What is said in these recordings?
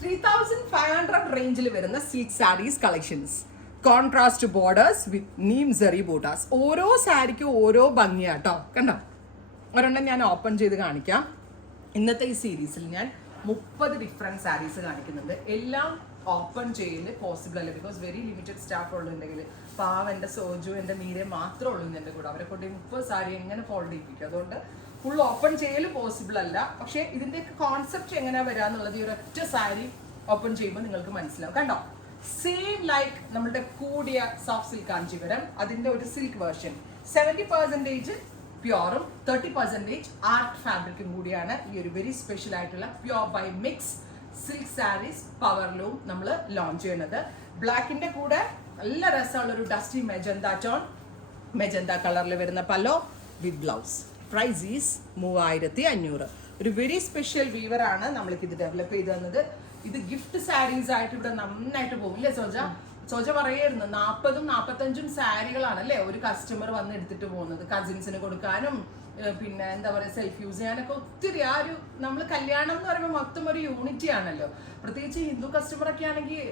3500 റേഞ്ചിൽ വരുന്ന silk sarees collections. Contrast borders with neem zari buttas. ഓരോ സാരിക്കും ഓരോ ഭംഗിയാട്ടോ. കണ്ടോ, ഒരെണ്ണം ഞാൻ ഓപ്പൺ ചെയ്ത് കാണിക്കാം. ഇന്നത്തെ ഈ സീരീസിൽ ഞാൻ 30 ഡിഫറെൻറ്റ് സാരീസ് കാണിക്കുന്നുണ്ട്. എല്ലാം ഓപ്പൺ ചെയ്യല് പോസിബിൾ അല്ല, ബിക്കോസ് വെരി ലിമിറ്റഡ് സ്റ്റാഫ് ഉള്ളുണ്ടെങ്കിൽ പാവം എൻ്റെ സോജു എൻ്റെ മീരെ മാത്രമേ ഉള്ളൂ എൻ്റെ കൂടെ. അവരെ കൊണ്ട് 30 സാരി എങ്ങനെ ഫോൾഡ് ചെയ്യിപ്പിക്കും? അതുകൊണ്ട് ഫുൾ ഓപ്പൺ ചെയ്യല് പോസിബിൾ അല്ല. പക്ഷേ ഇതിൻ്റെയൊക്കെ കോൺസെപ്റ്റ് എങ്ങനെയാ വരാന്നുള്ളത് ഈ ഒരൊറ്റ സാരി ഓപ്പൺ ചെയ്യുമ്പോൾ നിങ്ങൾക്ക് മനസ്സിലാവും. കണ്ടോ, സെയിം ലൈക്ക് നമ്മളുടെ കൂടിയ സോഫ്റ്റ് സിൽക്ക് കാഞ്ചീപുരം, അതിൻ്റെ ഒരു സിൽക്ക് വേർഷൻ 70% പ്യോറും 30% ആർട്ട് ഫാബ്രിക്കും കൂടിയാണ് ഈ ഒരു വെരി സ്പെഷ്യൽ ആയിട്ടുള്ള pure by mix silk saris powerloom നമ്മൾ ലോഞ്ച് ചെയ്യുന്നത്. ബ്ലാക്കിന്റെ കൂടെ നല്ല രസമുള്ള ഒരു ഡസ്റ്റി മെജന്ത ടോൺ, മെജന്ത കളറിൽ വരുന്ന pallu with blouse. Price is 3500. ഒരു വെരി സ്പെഷ്യൽ വീവർ ആണ് നമ്മൾക്ക് ഇത് ഡെവലപ്പ് ചെയ്ത് തന്നത്. ഇത് ഗിഫ്റ്റ് സാരീസ് ആയിട്ട് ഇവിടെ നന്നായിട്ട് പോകും ഇല്ലേ സോജ? സോജ പറയായിരുന്നു 40-45 സാരികളാണ് അല്ലേ ഒരു കസ്റ്റമർ വന്ന് എടുത്തിട്ട് പോകുന്നത്. കസിൻസിന് കൊടുക്കാനും പിന്നെ എന്താ പറയുക സെൽഫ് യൂസ് ചെയ്യാനൊക്കെ ഒത്തിരി. ആ ഒരു നമ്മൾ കല്യാണം എന്ന് പറയുമ്പോൾ മൊത്തം ഒരു യൂണിറ്റി ആണല്ലോ. പ്രത്യേകിച്ച് ഹിന്ദു കസ്റ്റമറൊക്കെ ആണെങ്കിൽ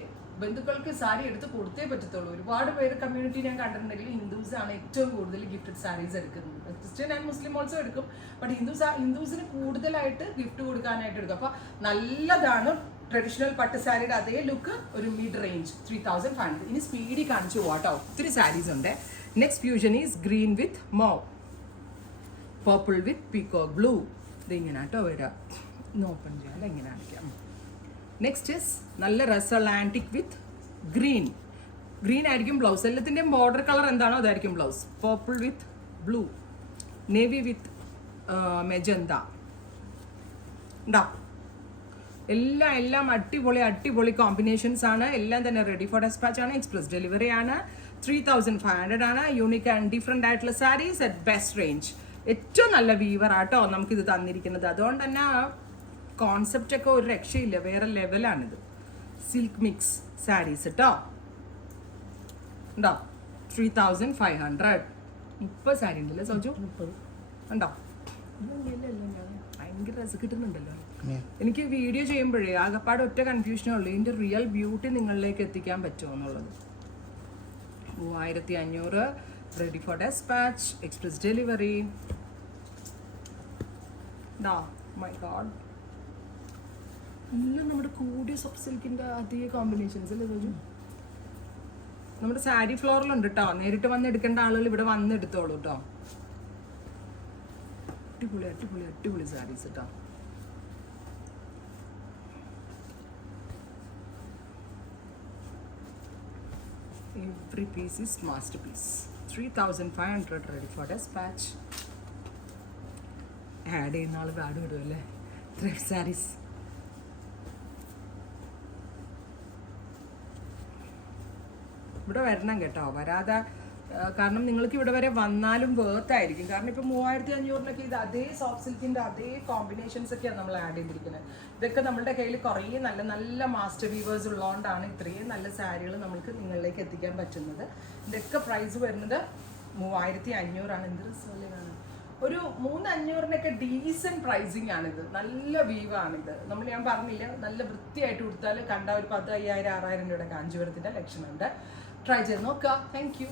ബന്ധുക്കൾക്ക് സാരി എടുത്ത് കൊടുത്തേ പറ്റത്തുള്ളൂ. ഒരുപാട് പേര് കമ്മ്യൂണിറ്റി ഞാൻ കണ്ടിട്ടുണ്ടെങ്കിൽ ഹിന്ദുസ് ആണ് ഏറ്റവും കൂടുതൽ ഗിഫ്റ്റഡ് സാരീസ് എടുക്കുന്നത്. ക്രിസ്ത്യൻ ആൻഡ് മുസ്ലിം ഓൾസോ എടുക്കും, ബട്ട് ഹിന്ദുസിന് കൂടുതലായിട്ട് ഗിഫ്റ്റ് കൊടുക്കാനായിട്ട് എടുക്കും. അപ്പൊ നല്ലതാണ്. ട്രഡീഷണൽ പട്ട് സാരിയുടെ അതേ ലുക്ക്, ഒരു മിഡ് റേഞ്ച് 3500. ഇനി സ്പീഡി കാണിച്ചു പോവാട്ടോ, ഒത്തിരി സാരീസ് ഉണ്ട്. Next fusion is green with mauve, purple with peacock blue. ഇത് ഇങ്ങനെ കേട്ടോ വരാം. ഓപ്പൺ ചെയ്യാൻ എങ്ങനെ കാണിക്കാം. നെക്സ്റ്റ് ഇസ് നല്ല രസമുള്ള ആൻറ്റിക് വിത്ത് ഗ്രീൻ. ഗ്രീൻ ആയിരിക്കും ബ്ലൗസ്. എല്ലാത്തിൻ്റെയും ബോർഡർ കളർ എന്താണോ അതായിരിക്കും ബ്ലൗസ്. പർപ്പിൾ വിത്ത് ബ്ലൂ, നേവി വിത്ത് മെജന്ത. ഉണ്ടാ എല്ലാം അടിപൊളി കോമ്പിനേഷൻസ് ആണ്. എല്ലാം തന്നെ റെഡി ഫോർ ഡെസ്പാച്ച് ആണ്, എക്സ്പ്രസ് ഡെലിവറി ആണ്. 3500 ആണ്. യൂണിക് ആൻഡ് ഡിഫറെൻ്റ് ആയിട്ടുള്ള സാരീസ് അറ്റ് ബെസ്റ്റ് റേഞ്ച്. ഏറ്റവും നല്ല വീവർ ആട്ടോ നമുക്കിത് തന്നിരിക്കുന്നത്. അതുകൊണ്ട് തന്നെ കോൺസെപ്റ്റ് ഒക്കെ ഒരു രക്ഷയില്ല, വേറെ ലെവലാണിത്. സിൽക്ക് മിക്സ് സാരീസ് കേട്ടോ. ഉണ്ടോ 3500. 30 സാരി ഉണ്ടല്ലേ സോജു? ഉണ്ടോ? ഭയങ്കര രസം കിട്ടുന്നുണ്ടല്ലോ. എനിക്ക് വീഡിയോ ചെയ്യുമ്പോഴേ ആകപ്പാട് ഒറ്റ കൺഫ്യൂഷനേ ഉള്ളൂ, ഇതിൻ്റെ റിയൽ ബ്യൂട്ടി നിങ്ങളിലേക്ക് എത്തിക്കാൻ പറ്റുമോ എന്നുള്ളത്. 3500 ready for dispatch, express delivery. My God, എല്ലാം നമ്മുടെ കൂടിയ സോഫ്റ്റ് സിൽക്കിൻ്റെ അതേ കോമ്പിനേഷൻസ് അല്ലേ ചോദിച്ചു? നമ്മുടെ സാരി ഫ്ലോറിലുണ്ട് കേട്ടോ. നേരിട്ട് വന്ന് എടുക്കേണ്ട ആളുകൾ ഇവിടെ വന്ന് എടുത്തോളൂ കേട്ടോ. അടിപൊളി സാരീസ് കേട്ടോ. Every piece is masterpiece. 3500 ready for dispatch. Add ചെയ്യുന്ന ആൾ ആഡ് വിടുമല്ലേ ത്രെഡ് സാരീസ്. ഇവിടെ വരണം കേട്ടോ, വരാതെ കാരണം നിങ്ങൾക്ക് ഇവിടെ വരെ വന്നാലും വേർത്തായിരിക്കും. കാരണം ഇപ്പം 3500 ഇത് അതേ സോഫ്റ്റ് സിൽക്കിൻ്റെ അതേ കോമ്പിനേഷൻസ് ഒക്കെയാണ് നമ്മൾ ആഡ് ചെയ്തിരിക്കുന്നത്. ഇതൊക്കെ നമ്മുടെ കയ്യിൽ കുറേ നല്ല മാസ്റ്റർ വീവേഴ്സ് ഉള്ളതുകൊണ്ടാണ് ഇത്രയും നല്ല സാരികൾ നമുക്ക് നിങ്ങളിലേക്ക് എത്തിക്കാൻ പറ്റുന്നത്. ഇതൊക്കെ പ്രൈസ് വരുന്നത് 3500 ആണ്. എന്ത് രസമല്ലാണ്. ഒരു 3500 ഡീസൻറ്റ് പ്രൈസിങ് ആണിത്. നല്ല വീവാണിത്. ഞാൻ പറഞ്ഞില്ല, നല്ല വൃത്തിയായിട്ട് കൊടുത്താൽ കണ്ട ഒരു 10,000-6,000 രൂപയുടെ കാഞ്ചീപുരത്തിൻ്റെ ലക്ഷണമുണ്ട്. ട്രൈ ചെയ്ത് നോക്കുക. Thank you.